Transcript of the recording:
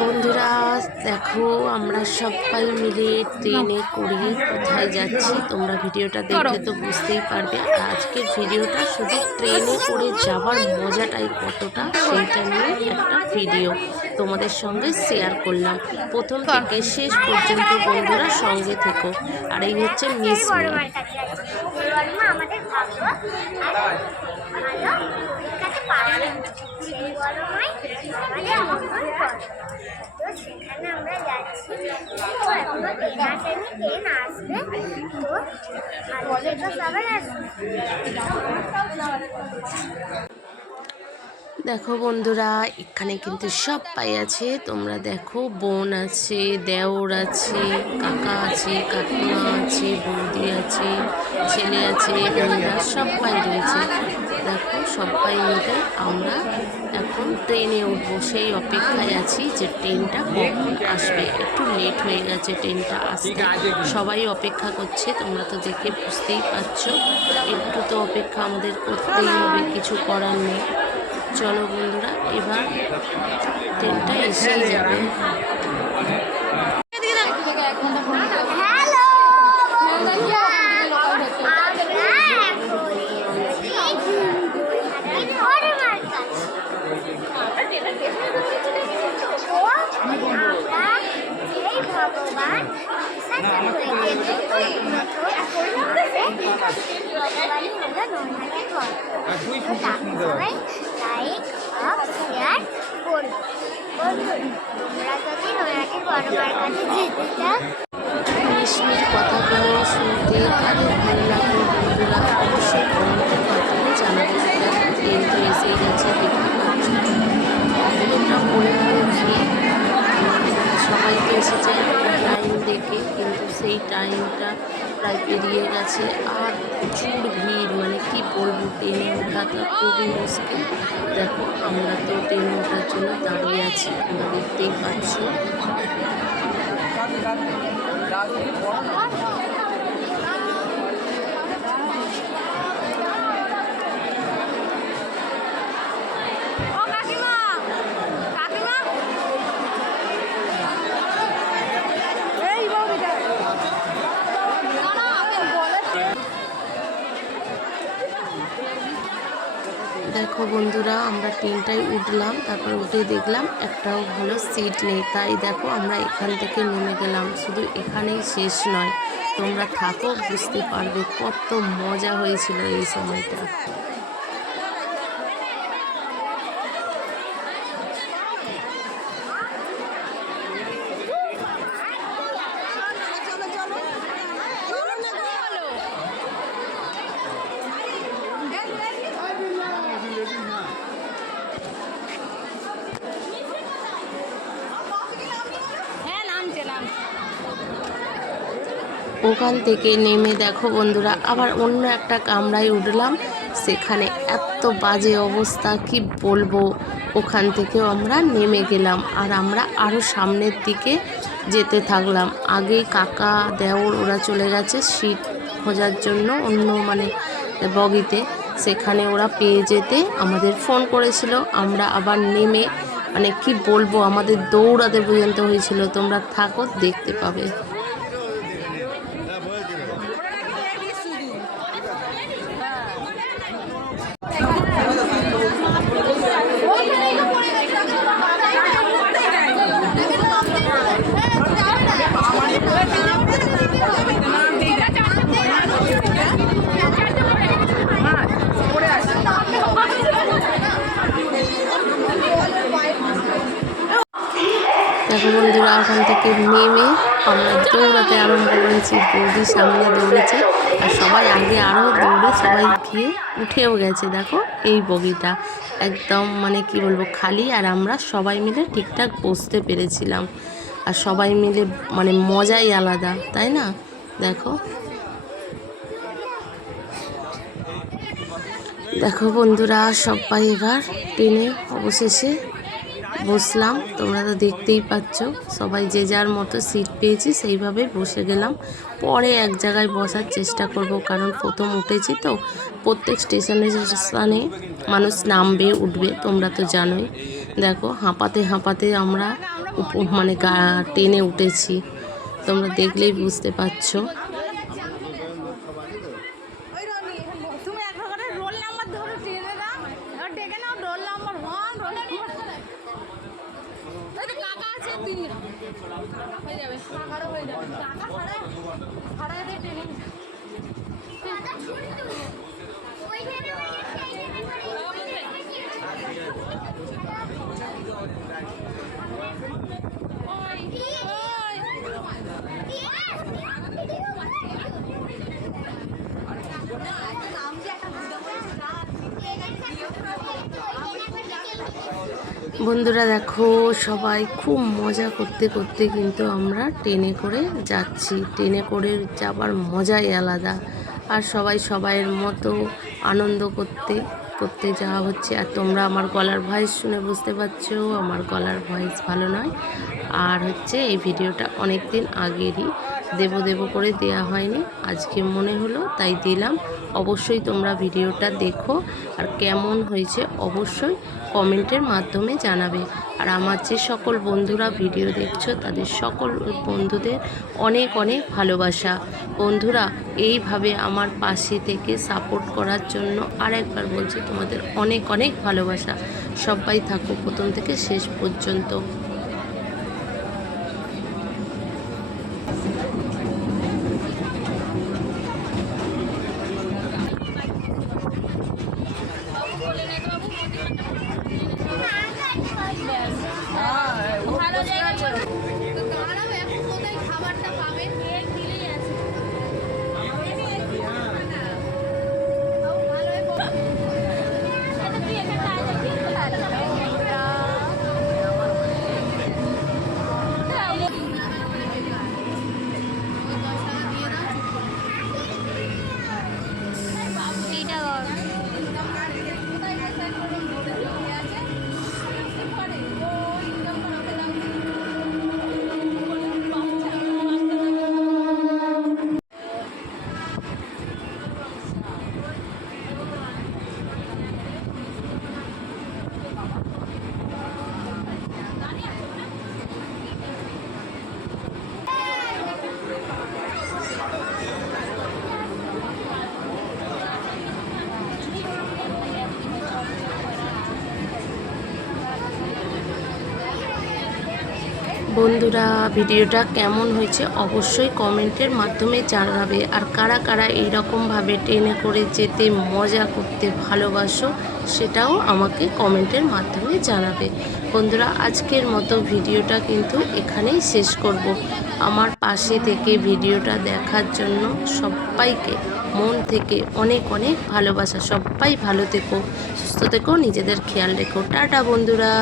বন্ধুরা দেখো আমরা সবাই মিলে ট্রেনে করে কোথায় যাচ্ছি তোমরা ভিডিওটা দেখলে তো বুঝতেই পারবে। আর আজকের ভিডিওটা শুধু ট্রেনে করে যাওয়ার মজাটাই কতটা সেইটা নিয়ে একটা ভিডিও তোমাদের সঙ্গে শেয়ার করলাম। প্রথম থেকে শেষ পর্যন্ত বন্ধুরা সঙ্গে থেকো। আর এই হচ্ছে মিস তো সেখানে আমরা যাচ্ছি। তো এখনো ট্রেন আসবে। তো আজকে তো সবাই আসবে। দেখো বন্ধুরা এখানে কিন্তু সবাই আছে, তোমরা দেখো বোন আছে, দেওর আছে, কাকা আছে, কাকিমা আছে, বৌদি আছে, ছেলে আছে, মেয়েরা সবাই রয়েছে। দেখো সবাই মিলে আমরা এখন ট্রেনে উঠবো, সেই অপেক্ষায় আছি যে ট্রেনটা কখন আসবে। একটু লেট হয়ে গেছে ট্রেনটা আসতে, সবাই অপেক্ষা করছে, তোমরা তো দেখে বুঝতেই পারছো। একটু তো অপেক্ষা আমাদের করতেই হবে, কিছু করার নেই। চলো বন্ধুরা এবার ট্রেনটা এসেই যাবে। মিশমির কথাগুলো শুনতে কাদের ভালো লাগলো বন্ধুরা অবশ্যই কমেন্টের মাধ্যমে জানাবেন। ট্রেন তো এসেই গেছে, দেখতে পাচ্ছ কতটা পরিমাণে ভিড়। সবাই তো এসে যায় টাইম দেখে, কিন্তু সেই টাইমটা প্রায় পেরিয়ে গেছে। আর প্রচুর ভিড়, মানে কি বলবো, ট্রেনে ওঠাটা খুবই মুশকিল। দেখো আমরা তো ট্রেনে ওঠার জন্য দাঁড়িয়ে আছি, তোমরা দেখতেই পাচ্ছ। দেখো বন্ধুরা আমরা ট্রেনটায় উঠলাম, তারপর উঠে দেখলাম একটাও ভালো সিট নেই। তাই দেখো আমরা এখান থেকে নেমে গেলাম। শুধু এখানেই শেষ নয়, তোমরা থাকো বুঝতে পারবে কত মজা হয়েছিল এই সময়টা। ওখান থেকে নেমে দেখো বন্ধুরা আবার অন্য একটা কামরায় উঠলাম। সেখানে এত বাজে অবস্থা কি বলবো। ওখান থেকেও আমরা নেমে গেলাম, আর আমরা আরও সামনের দিকে যেতে থাকলাম। আগেই কাকা দেওর ওরা চলে গেছে সিট খোঁজার জন্য অন্য বগিতে। সেখানে ওরা পেয়ে যেতে আমাদের ফোন করেছিল। আমরা আবার নেমে কি বলবো, আমাদের দৌড়াতে পর্যন্ত হয়েছিল। তোমরা থাকো দেখতে পাবে। দেখো বন্ধুরা ওখান থেকে নেমে আমরা দৌড়াতে আরম্ভ করেছি। বৌদি সামনে দৌড়েছে, আর সবাই আগে আরও দৌড়ে সবাই গিয়ে উঠেও গেছে। দেখো এই বগিটা একদম কি বলবো খালি, আর আমরা সবাই মিলে ঠিকঠাক বসতে পেরেছিলাম। আর সবাই মিলে মজাই আলাদা, তাই না? দেখো দেখো বন্ধুরা সবাই এবার ট্রেনে অবশেষে বসলাম। তোমরা তো দেখতেই পাচ্ছ, সবাই যে যার মতো সিট পেয়েছি সেইভাবে বসে গেলাম। পরে এক জায়গায় বসার চেষ্টা করব, কারণ প্রথম উঠেছি তো। প্রত্যেক স্টেশনে মানুষ নামবে উঠবে, তোমরা তো জানোই। দেখো হাঁপাতে হাঁপাতে আমরা মানে ট্রেনে উঠেছি, তোমরা দেখলেই বুঝতে পারছো। বন্ধুরা দেখো সবাই খুব মজা করতে করতে কিন্তু আমরা ট্রেনে করে যাচ্ছি। ট্রেনে করে যাবার মজাই আলাদা। আর সবাই সবাইয়ের মতো আনন্দ করতে করতে যাওয়া হচ্ছে। আর তোমরা আমার গলার ভয়েস শুনে বুঝতে পারছো আমার গলার ভয়েস ভালো নয়। আর হচ্ছে এই ভিডিওটা অনেক দিন আগেরই দেব করে দেয়া হয়নি, আজকে মনে হলো তাই দিলাম। অবশ্যই তোমরা ভিডিওটা দেখো আর কেমন হয়েছে অবশ্যই কমেন্টের মাধ্যমে জানাবে। আর আমার যে সকল বন্ধুরা ভিডিও দেখছো তাদের সকল বন্ধুদের অনেক অনেক ভালোবাসা। বন্ধুরা এইভাবে আমার পাশে থেকে সাপোর্ট করার জন্য আরেকবার বলছি তোমাদের অনেক অনেক ভালোবাসা। সবাই থাকো প্রথম থেকে শেষ পর্যন্ত। বন্ধুরা ভিডিওটা কেমন হয়েছে অবশ্যই কমেন্টের মাধ্যমে জানাবে। আর কারা কারা এইরকমভাবে ট্রেনে করে যেতে মজা করতে ভালোবাসো সেটাও আমাকে কমেন্টের মাধ্যমে জানাবে। বন্ধুরা আজকের মতো ভিডিওটা কিন্তু এখানেই শেষ করব। আমার পাশে থেকে ভিডিওটা দেখার জন্য সবাইকে মন থেকে অনেক অনেক ভালোবাসা। সবাই ভালো থেকো, সুস্থ থেকো, নিজেদের খেয়াল রেখো। টাটা বন্ধুরা।